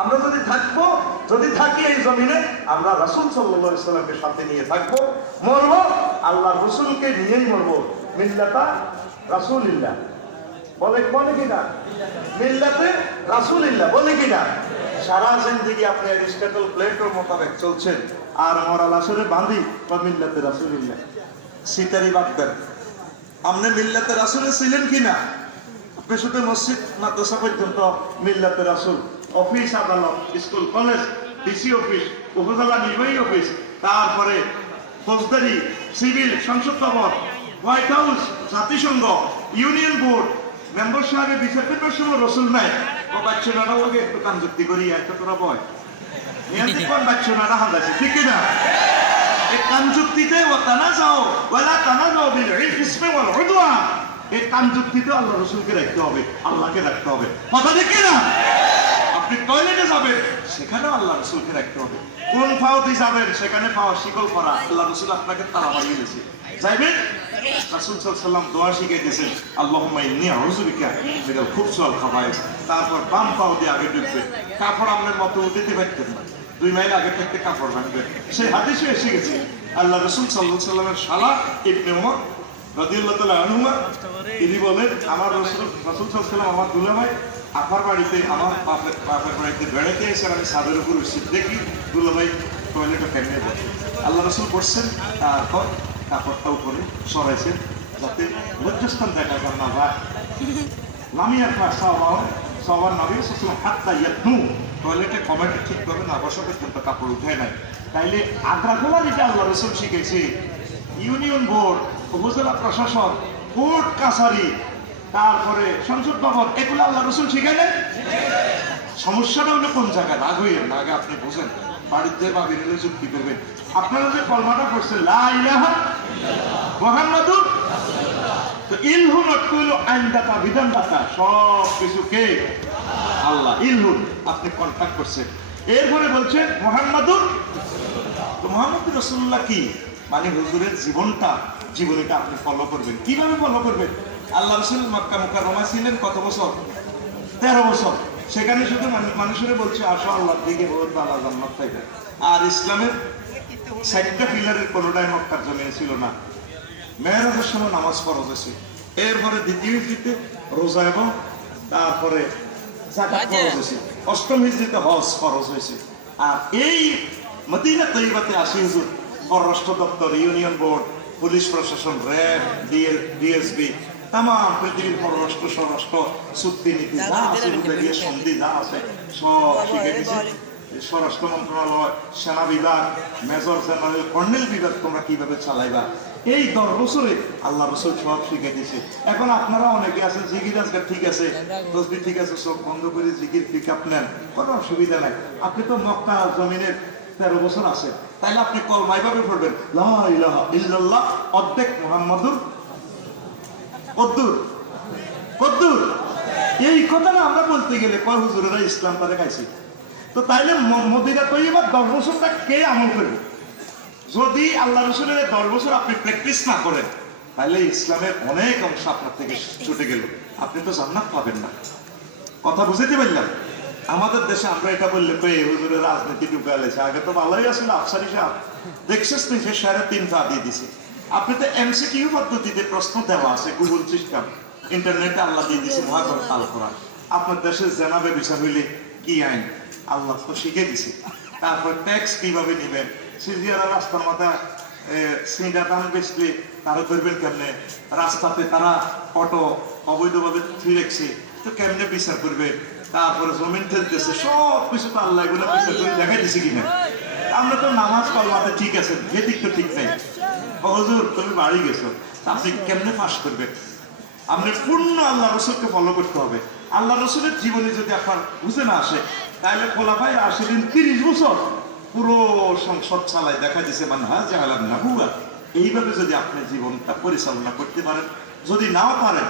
আমরা যদি থাকি এই জমিনে, আমরা রাসূল সাল্লাল্লাহু আলাইহি সাল্লামকে সাথে নিয়ে থাকবো, মরবো আল্লাহ রসুলকে নিয়েই মরবো। মিল্লাতা রাসূলিল্লাহ বলে কিনা? মিল্লাতে রাসূলিল্লাহ বলে কিনা? সারা জিন্দেগি আপনি অ্যারিস্টটল প্লেটোর মোতাবেক চলছেন, আর মরাল আসরে বাঁধি বা মিল্লাতে রাসূলিল্লাহ সিতারি বাগদান। আপনি মিল্লাতে রাসূলে ছিলেন কিনা? আপনি শুধু মসজিদ মাদ্রাসা পর্যন্ত মিল্লাতে রাসূল, অফিস আদালত, স্কুল কলেজ, ডিসি অফিস, উপজেলা নির্বাহী অফিস, তারপরে ফৌজদারি, সিভিল, সংসদ ভবন, হোয়াইট হাউস, জাতিসংঘ, ইউনিয়ন বোর্ড, মেম্বার সাহেবের বিচারপতির সময় রসুল নাই। ও বাচ্চারা ওকে একটু কাম যুক্তি করি, একটা তোরা বয় নিয়ন্ত্রিত কোন বাচ্চারা হাঁদাছে, ঠিক কিনা? এই কাম যুক্তিতে ও টানা যাও, ওলা টানা যাও বিল ইসমে ওয়াল উদওয়ান। এই কাম যুক্তিতে আল্লাহ রসুলকে রাখতে হবে, আল্লাহকে রাখতে হবে, কথা ঠিক কিনা? আপনি টয়লেটে যাবেন, সেখানেও আল্লাহ রসুলকে রাখতে হবে। কোন ফাওতে যাবেন, সেখানে পাওয়া শিকল করা, আল্লাহ রসুল আপনাকে তারা বাড়িয়ে দিয়েছে। যাইবেন, রাসূল সাল্লাল্লাহু আলাইহি ওয়াসাল্লাম দোয়া শিখাইতেছেন, আল্লাহুম্মা ইন্নী আউযু বিকা মিনাল খুবসি ওয়াল খাবায়েস। তারপর বাম পাও দিয়ে আগে ঢুকবে, কাপড় আপনার মতো উঠতে পারতেন না, 2 মাইল আগে থেকে কাপড় বাঁধবেন। সেই হাদিসে এসে গেছে, আল্লাহ রাসূল সাল্লাল্লাহু আলাইহি ওয়াসাল্লামের শালা ইবনে উমর রাদিয়াল্লাহু তাআলা আনহুমা, তিনি বলেন, আমার রাসূল সাল্লাল্লাহু আলাইহি ওয়াসাল্লাম আমার দুলাভাই আপার বাড়িতে, আমার বাপের বাড়িতে বেড়াতে এসে আমি ছাদের উপর উঠছি, দেখি দুলাভাই টয়লেটে কেমনে বসে। আল্লাহ রাসূল বসছেন, তারপর কাপড়টা উপরে সরাইছেন যাতে লজ্জাস্থান দেখা যায় না যায়। লামিয়ার সবার নবী সাল্লাল্লাহু হাত্তা ইয়াদনু, টয়লেটে কমেন্টে ঠিক করবে না, বসা পর্যন্ত কাপড় উঠায় নাই। তাইলে আগ্রাগোলা যেটা আল্লাহ রাসূল শিখেছে, ইউনিয়ন বোর্ড, উপজেলা প্রশাসন, কোর্ট কাছারি, তারপরে সংসদ ভবন, এগুলো আল্লাহ রাসূল শিখাই নাই। সমস্যাটা হলো কোন জায়গায়? রাগ হইয়েন না, আগে আপনি বুঝেন, বাড়িতে বা বেরোলে যুক্তি করবেন। আপনারা যে কলমাটা পড়ছেন লা ইলাহা মুহাম্মাদুর রাসূলুল্লাহ, তো ইলহু নটকুল আইনদাতা বিধানদাতা সব কিছু কে? আল্লাহ। ইলহু আপনি কন্টাক্ট করছেন, এরপরে বলছেন মুহাম্মাদুর রাসূলুল্লাহ। তো মুহাম্মাদুর রাসূলুল্লাহ কি মানে? হুজুরের জীবনীটা আপনি ফলো করবেন। কিভাবে ফলো করবেন? আল্লাহ রাসূল মক্কা মুকাররমায় ছিলেন কত বছর? 13 বছর। সেখানে শুধু মানুষেরা বলছে আসো আল্লাহর দিকে, বহুত ভালো জান্নাত পাইবে। আর ইসলামের 4টা পিলারের কোনোটাই মক্কার জমিনে ছিল না। মেরাজের সময় নামাজ ফরজ হয়েছে, এরপরে দ্বিতীয় হিজরিতে রোজা এবং তারপরে যাকাত ফরজ হয়েছে, 8ম হিজরিতে হজ ফরজ হয়েছে। আর এই মদিনা তৈয়বাতে 80 হুজুর, পররাষ্ট্র দপ্তর, ইউনিয়ন বোর্ড, পুলিশ প্রশাসন, র্যাব, ডিএসবি, তাম পৃথিবীর পররাষ্ট্র স্বরাষ্ট্র চুক্তি নীতি যা আছে, সন্ধি যা আছে সব শিখে দিচ্ছে। স্বরাষ্ট্র মন্ত্রণালয়, সেনা বিভাগ, মেজর জেনারেল, কর্নেল বিভাগ তোমরা কিভাবে চালাইবা, এই 10 বছরে আল্লাহ রাসূল সব শিখে দিয়েছে। এখন আপনারা অনেকে আছেন জিকির আজকাল ঠিক আছে, তসবিহ ঠিক আছে, চোখ বন্ধ করে জিকির পিক আপ নেন, কোনো অসুবিধা নাই। আপনি তো মক্কা জমিনের 13 বছর আছেন, তাইলে আপনি কলমা এইভাবে পড়বেন, লা ইলাহা ইল্লাল্লাহ অর্ধেক মুহাম্মাদুর কদ্দুর। এই কথাটা আমরা বলতে গেলে কয় হুজুরেরা ইসলাম তারে খাইছে। তো তাইলে মদিনা তৈয়বা 10 বছরটা কে আমল করবে? যদি আল্লাহ রাসূলের 10 বছর আপনি প্র্যাকটিস না করেন, তাহলে ইসলামের অনেক অংশ আপনার থেকে ছুটে গেল, আপনি তো জান্নাত পাবেন না। কথা বুঝাইতে পারলাম? আমাদের দেশে আমরা এটা বললে কই হুজুরের রাজনীতি ঢুকে গেছে, আগে তো ভালোই আসলে আফসারি সাহেব দেখছিস তুই, সে 3.5 দিয়ে দিছে। আপনি তো এমসিকিউ পদ্ধতিতে প্রশ্ন দেওয়া আছে, গুগল সিস্টেম, ইন্টারনেটে আল্লাহ দিয়ে দিছে মহাগ্রন্থ আল কোরআন। আপনার দেশের জেনাবে বিচার হইলে কি আইন আল্লাহ তো শিখে দিছে। তারপর ট্যাক্স কিভাবে নেবেন, সিরিয়ারা রাস্তার মাথায় সিঁড়া দাম বেচলে তারা করবেন কেমনে, রাস্তাতে তারা অটো অবৈধভাবে রেখেছে তো কেমনে বিচার করবে, তারপরে জমিন ঠেলতেছে, সব কিছু তো আল্লাহ এগুলো বিচার করে দেখাই দিছে কিনা। আমরা তো নামাজ কলমাতে ঠিক আছে, যেদিক তো ঠিক নাই। হুজুর তুমি বাড়ি গেছো, আপনি কেমনে পাস করবেন? আপনি পূর্ণ আল্লাহ রসুলকে ফলো করতে হবে। আল্লাহ রসুলের জীবনে যদি আপনার বুঝে না আসে, তাহলে খোলাফায়ে রাশিদিন 30 বছর পুরো সংসদ চালায় দেখা দিছে মানহাজ আলান নবুওয়াত। এইভাবে যদি আপনি জীবনটা পরিচালনা করতে পারেন, যদি নাও পারেন,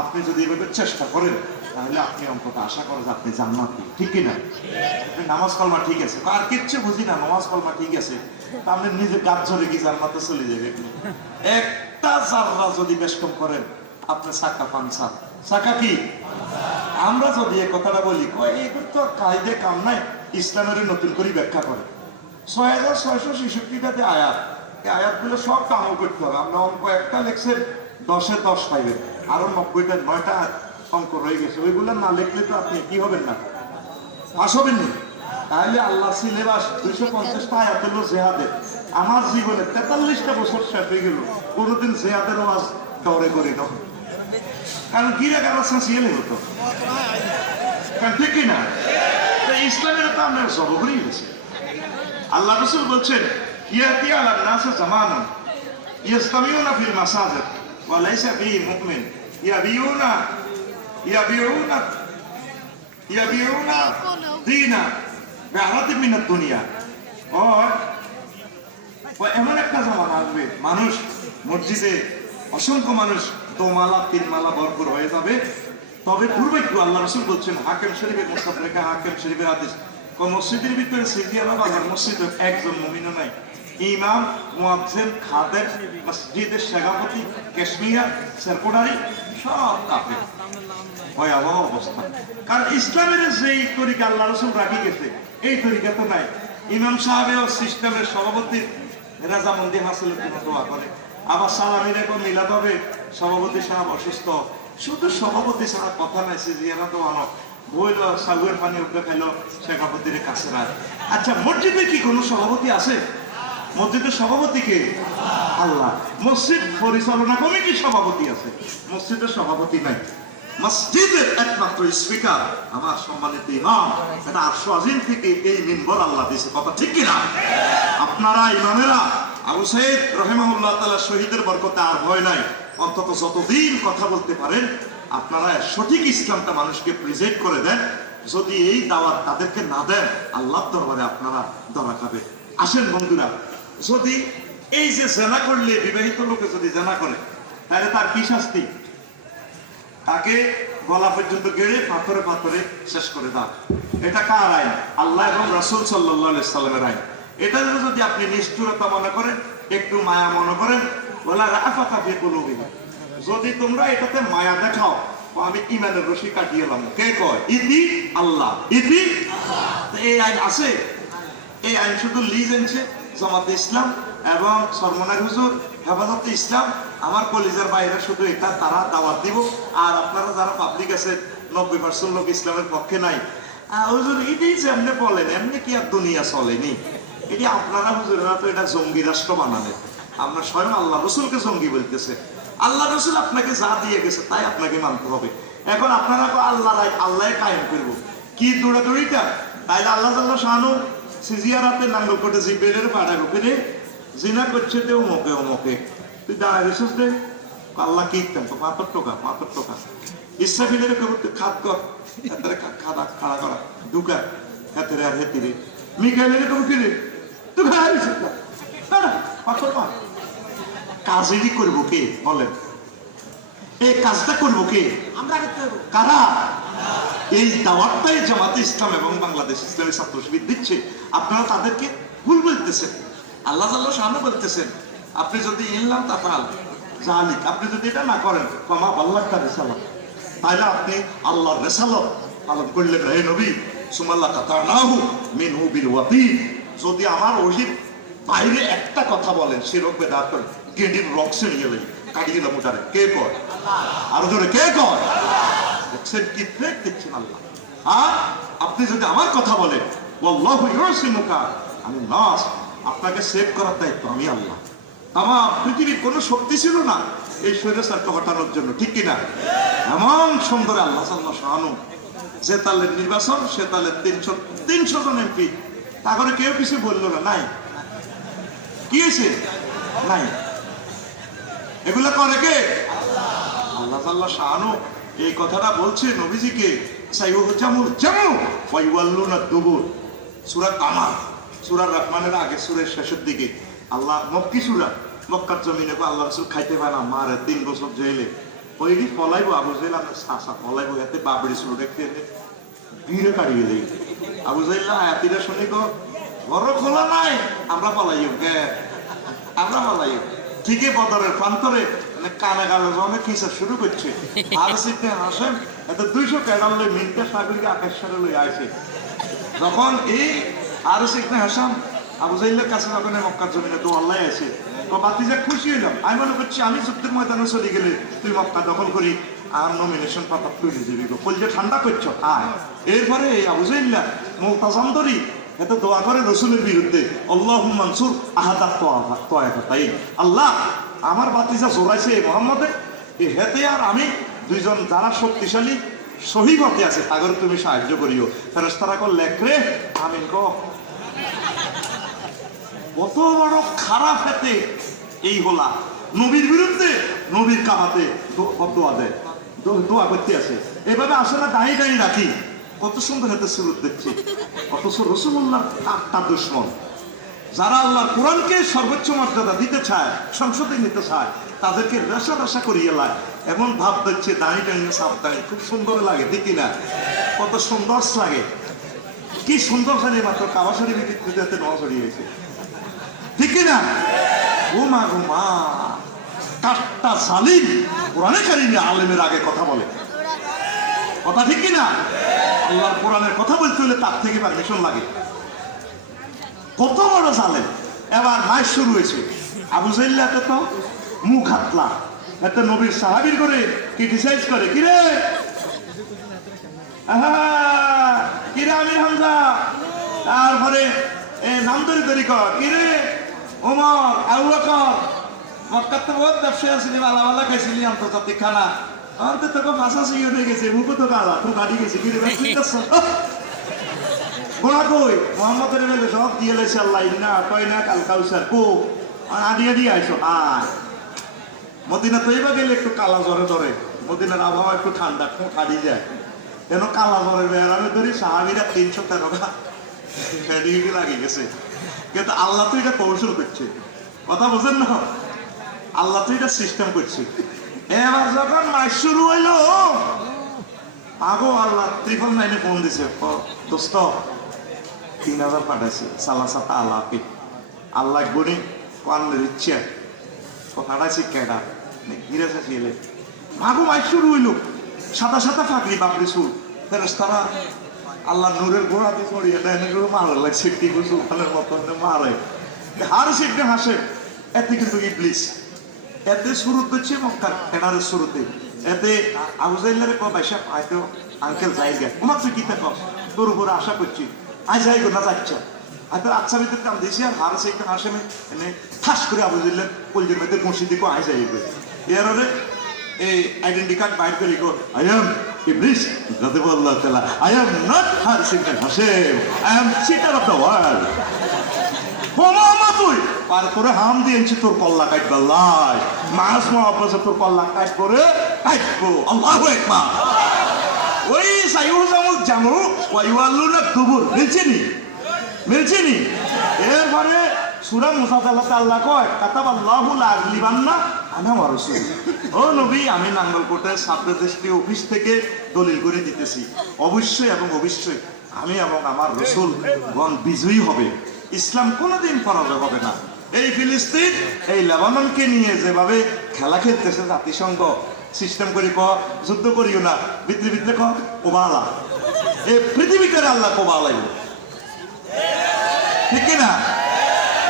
আপনি যদি এভাবে চেষ্টা করেন, তাহলে আপনি অন্তত আশা করেন আপনি জান্নাতি, ঠিক কিনা? আপনি নামাজ কলমা ঠিক আছে, আর কিচ্ছু বুঝি না, নামাজ কলমা ঠিক আছে, আপনি নিজে গাছ ধরে কি জান্নাতে চলে যাবে। একটা জাররা যদি বেশ কম করেন, আপনি সাকা পান সাকা কি আমরা যদি এই কথাটা বলি এইগুলো তো কায়দে কাম নাই, ইসলামের নতুন করে ব্যাখ্যা করে 6666টাতে আয়াত, এই আয়াতগুলো সব আমল করতে হবে। আমরা অঙ্ক একটা লেখছেন 10-এ 10 পাইবেন, আরো 90টা 9টা অঙ্ক রয়ে গেছে, ওইগুলো না লিখলে তো আপনি কি হবেন না, পাস হবেন না। তাহলে আল্লাহ সিলেবাস 250টা আয়াত হলো জেহাদের। আমার জীবনে 43টা বছর শেষ হয়ে গেল, কোনোদিন জেহাদের ওয়াজ দৌড়ে করি না, কারণ গিরা গালা শাসিয়ে হতো, কারণ ঠিক কিনা ইসলামের তো আমরা জবগরি গেছি। আল্লাহ রাসূল বলছেন ইয়াতি আলা নাস জামানুন ইস্তামিউনা ফিল মাসাজিদ ওয়া লাইসা ফিহি মুমিন ইয়াবিউনা দীনা বিআরাদিন মিনাদ দুনিয়া। এমন একটা জামানা আসবে মানুষ মসজিদে অসংখ্য মানুষ দোমালা তিনমালা ভরপুর হয়ে যাবে। তবে দুর্ভাগ্য, আল্লাহ রাসূল বলছেন হাকিম শরীফের মুস্তাদরাকে হাকিম শরীফের হাদিস, কোন মসজিদের ভিতরে সিজিয়ানা বাজার মসজিদে একজন মুমিনও নাই, ইমাম মুয়াজ্জিন খাদেম মসজিদের সভাপতি কাশ্মীর সেক্রেটারি সব কাফের। ভয়াবহ অবস্থা, কারণ ইসলামের যেই তরিকা আল্লাহ রাসূল রাখি গেছে এই তরিকা তো নাই। ইমাম সাহেব সিস্টেমের সভাপতি রাজামন্দি হাসিলের জন্য দোয়া করে, আবার সালামির এখন মিলাদ হবে, সভাপতি সাহেব অসুস্থ, শুধু সভাপতি ছাড়া কথা নাই, সিজিয়ানা তো আনো বইল সাগুয়ের পানি উঠে খাইলো শেখাপতির কাছে রাখ। আচ্ছা মসজিদে কি কোনো সভাপতি আছে? মসজিদের সভাপতি কে? আল্লাহ। মসজিদ পরিচালনা কমিটির সভাপতি আছে, মসজিদের সভাপতি নাই। মসজিদের একমাত্র স্পিকার আমার সম্মানিত ইমাম, এটা আরশ আজিম থেকে এই মিম্বর আল্লাহ দিয়েছে, কথা ঠিক কিনা? আপনারা ইমামেরা আবু সাইদ রাহিমাহুল্লাহ তাআলা শহীদের বরকতে আর ভয় নাই, অন্তত যতদিন কথা বলতে পারেন আপনারা সঠিক ইসলামটা মানুষকে প্রেজেন্ট করে দেন। যদি এই দাওয়াত তাদেরকে না দেন আল্লাহর দরবারে আপনারা ধরা খাবে। আসেন বন্ধুরা, যদি এই যে জেনা করলে বিবাহিত লোকে যদি জেনা করে তাহলে তার কি শাস্তি? তাকে গলা পর্যন্ত গেড়ে পাথরে পাথরে শেষ করে দাও। এটা কার আইন? আল্লাহ এবং রাসূল সাল্লাল্লাহু আলাইহি সাল্লামের আইন। এটা যদি আপনি নিষ্ঠুরতা মনে করেন, একটু মায়া মনে করেন, ওয়ালা রাফাতা ফি কুলুবিহিম, যদি তোমরা এটাতে মায়া দেখাও আমি ইমানের রশি কাটিয়ে এলাম। কে কয়? ইতি আল্লাহ, ইতি আল্লাহ। এই আইন আছে? এই আইন শুধু লিজ এনেছে জামাতে ইসলাম এবং সরমনার হুজুর হেফাজতে ইসলাম। আমার কলিজার বাইরে শুধু এটা তারা দাওয়াত দিব, আর আপনারা যারা পাবলিক আছে 90% লোক ইসলামের পক্ষে নাই। হুজুর এটাই যে এমনি বলেন, এমনি কি আর দুনিয়া চলেনি? এটি আপনারা হুজুরেরা তো এটা জঙ্গি রাষ্ট্র বানালেন। আমরা স্বয়ং আল্লাহ রসুলকে জঙ্গি বলতেছে। আল্লাহ রসুল আপনাকে যা দিয়ে গেছে তাই আপনাকে মানতে হবে। এখন আপনারা আল্লাহ কায়েম করব কি দৌড়াদৌড়িটা? তাইলে আল্লাহ জাল্লাহ শানু সিজিয়ারাতে নাঙ্গল কোটে জিবেলের পাড়া করে জিনা করছে তো ওমকে ওমকে, তুই দাঁড়ায় রেছিস দে আল্লাহ কি ইতাম তো 75 টাকা ইসরাফিলের করতে খাদ কর এতরে খাদা খাড়া করা ঢুকা হেতেরে আর হেতিরে মিকাইলের কম কিরে তুই খাইছিস না না 500 কাজেরই করবো কে বলেন? এই কাজটা করবো কে? আমরা কারা? এই দাওয়াতটাই জামাতে ইসলাম এবং বাংলাদেশ ইসলামী ছাত্র শিবির দিচ্ছে। আপনারা তাদেরকে ভুল বলতেছেন। আল্লাহ তাআলা শানু বলতেছেন আপনি যদি ইনলাম তাফাল জালিক, আপনি যদি এটা না করেন কমা আল্লাহর রিসালাত, তাহলে আপনি আল্লাহর রিসালাত পালন করলেন হে নবী। সুমাল্লাহ কাতানাহু মিনহু বিল ওয়াতি, যদি আমার ওহির বাইরে একটা কথা বলেন সে রোগ বেদাত করেন গেন্ডির রক্সে নিয়ে গেলেন কাটিয়ে দিলাম ওটারে। কে কয়? আরো জোরে কে কয়? দেখছেন কি ফেক দেখছেন আল্লাহ। আর আপনি যদি আমার কথা বলেন ওয়াল্লাহু ইউসিমুকা আমিন নাস, আপনাকে সেভ করার দায়িত্ব আমি আল্লাহ। আমার পৃথিবীর কোনো শক্তি ছিল না এই স্বৈরাচারকে হটানোর জন্য, ঠিক কিনা? এমন সুন্দর আল্লাহ সাল্লাল্লাহু শানু যে তালের নির্বাচন সে তালের 300 জন এমপি, তারপরে কেউ কিছু বললো না, নাই কি হয়েছে নাই, এগুলো করে কে? আল্লাহ তাআলা শানু এই কথাটা বলছে নবীজিকে সাইয়ুহজামুল জামু ওয়া ইওয়াল্লুনা দুবুর, সূরা কামার সূরা রহমানের আগে সূরার শেষের দিকে আল্লাহ মক্কি সূরা মক্কার জমিনে আল্লাহ রাসূল খাইতে পায় না মারে 3 বছর জেলে ওইটি ফলাইবো আবু জাহেল আমরা সাসা ফলাইবো এতে বাবড়ি শুরু দেখতে ভিড়ে কাটিয়ে দেই। আবু জাহেল আয়াতিরা শুনে গো বড় খোলা নাই আমরা পালাইও গে আমরা পালাইও। ঠিকই বদরের প্রান্তরে মানে কানে গালে যখন খিচা শুরু করছে আর সিটে হাসেন এত 200 ক্যাডাল লই মিনতে সাগরকে আকাশে লই আইছে যখন এই আর সিটে হাসান আবু জাইলের কাছে যখন মক্কার জমিনে তো আল্লাহ আছে তো বাতিজা খুশি হইলাম আমি মনে করছি আমি যুদ্ধের ময়দানে চলে গেলে তুই মক্কা দখল করি আর নমিনেশন পাতা তুলে দিবি গো কলজে ঠান্ডা করছো আয় এরপরে আবু জাইল্লা মুলতাজাম ধরি এত দোয়া করে রসুলের বিরুদ্ধে আল্লাহুম্মা মানসুর আহাদা তাই আল্লাহ আমার বাতিজা জোরাইছে মোহাম্মদে এই হেতে আর আমি দুইজন যারা শক্তিশালী সহি পথে আছে তাগর তুমি সাহায্য করিও ফেরেশতারা কল লেখরে আমিন কো কত বড় খারাপ হেতে এই হলা নবীর বিরুদ্ধে নবীর কাবাতে দোয়া দেয় দোয়া করতে আছে এভাবে আসলে দাঁড়িয়ে দাঁড়িয়ে রাখি কত সুন্দর হাতে সুরত দেখছি অথচ রাসূলুল্লাহর আটটা দুশমন যারা আল্লাহর কোরআনকে সর্বোচ্চ মর্যাদা দিতে চায় সংসদে নিতে চায় তাদেরকে রেশা রেশা করিয়ে লায় এমন ভাব দেখছে দাঁড়িয়ে দাঁড়িয়ে সাপ দাঁড়িয়ে খুব সুন্দর লাগে দেখি না কত সুন্দর লাগে কি সুন্দর জানি মাত্র কাবা শরীফের ভিতরে নওয়া ছড়িয়েছে ঠিক না ঘুমা ঘুমা কাটটা জালিম কোরআনে কারিমে আলেমের আগে কথা বলে কথা ঠিক কিনা আল্লাহর কোরআনের কথা বলতে হলে তার থেকে পারমিশন লাগে কত বড় জালেম এবার মাস শুরু হয়েছে আবু জাইল্লা তো মুখ হাতলা এত নবীর সাহাবীর করে ক্রিটিসাইজ করে কিরে কিরে আমির হামজা তারপরে নাম তৈরি তৈরি কর কিরে ওমর আবু বকর মক্কাতে বহুত ব্যবসায়ী ছিলি ভালো ভালো খাইছিলি আন্তর্জাতিক খানা আর তো তোকে ভাষা শিখে হয়ে গেছে মুখও তো গালা তো গাড়ি গেছে কি রে গোড়া কই মোহাম্মদের মেলে সব দিয়ে লেছে আল্লাহ ইন্না কয় না কাল কাউসার কো আদি আদি আইসো আয় মদিনা তো এবার গেলে একটু কালা জ্বরে ধরে মদিনার আবহাওয়া একটু ঠান্ডা কাটি যায় কেন কালা জ্বরের বেড়াবে ধরি সাহাবিরা 300 টাকা ফেডিকে লাগে গেছে কিন্তু আল্লাহ তো এটা কৌশল করছে কথা বুঝেন না আল্লাহ তো এটা সিস্টেম করছে এবার যখন মাস শুরু হইলো আগো আল্লাহ 999 ফোন দিছে দোস্ত 3000 পাঠাইছে সালা সাতা আলাপি আল্লাহ গনি কানের ইচ্ছে কথাটা শিক্ষাটা গিরেছে ছেলে আগো মাস শুরু হইলো সাদা সাদা ফাঁকরি বাপরি সুর ফেরেশতারা আল্লাহ নূরের গোড়াতে পড়িয়ে দেয় মারা লাগছে টিপু সুলতানের মতো মারে হার শিখতে হাসে এতে কিন্তু ইবলিস এতে শুরু হচ্ছে মক্কার এনারের শুরুতে এতে আবু জাইলের ক বাইশা হয়তো আঙ্কেল যাই গে আমার তুই কি থাকো তোর উপরে আশা করছি আই যাই গো না যাচ্ছে হয়তো আচ্ছা ভিতরে কাম দিয়েছি আর হার শিখতে হাসে এনে ঠাস করে আবু জাইলের কলজের মধ্যে বসি দিকে আই যাই গে এর এই আইডেন্টি কার্ড বাইর করে গো আই এম ইবলিস গদব আল্লাহ তাআলা আই এম নট হার শিখতে Hashem I am cheater of the world তুই পার করে হাম দিয়েছি তোর কল্লা কাটবে লাই মাস মহাপ্রসাদ তোর কল্লা কাট করে কাটবো আল্লাহু আকবার ওই সাইয়ুজামুল জামু ওয়া ইওয়াল্লুনা দুবুর মিলছে নি এরপরে সূরা মুসা আল্লাহ কয় কাতাবাল্লাহু লা আগলিবান্না আনা ওয়া রাসূল ও নবী আমি নাঙ্গলকোটের সাব রেজিস্ট্রি অফিস থেকে দলিল করে দিতেছি অবশ্যই এবং অবশ্যই আমি এবং আমার রাসূল গণ বিজয়ী হবে ইসলাম কোনোদিন পরাজয় হবে না এই ফিলিস্তিন এই লেবাননকে নিয়ে যেভাবে খেলা খেলতেছে জাতিসংঘ সিস্টেম করে যুদ্ধ করিও না ভিতরে ভিতরে কোবালা এই পৃথিবীকে আল্লাহ কোবালাই ঠিক না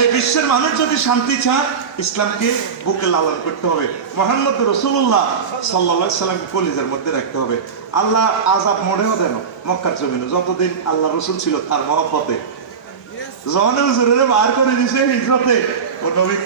এই বিশ্বের মানুষ যদি শান্তি চায় ইসলামকে বুকে লালন করতে হবে মুহাম্মদ রাসূলুল্লাহ সাল্লাল্লাহু আলাইহি সাল্লামকে কলিজার মধ্যে রাখতে হবে আল্লাহ আযাব মোড়েও দেন মক্কার জমিনে যতদিন আল্লাহ রাসূল ছিল তার মহব্বতে জনে হুজুরে বার করে দিছে হিজরতে ও নবী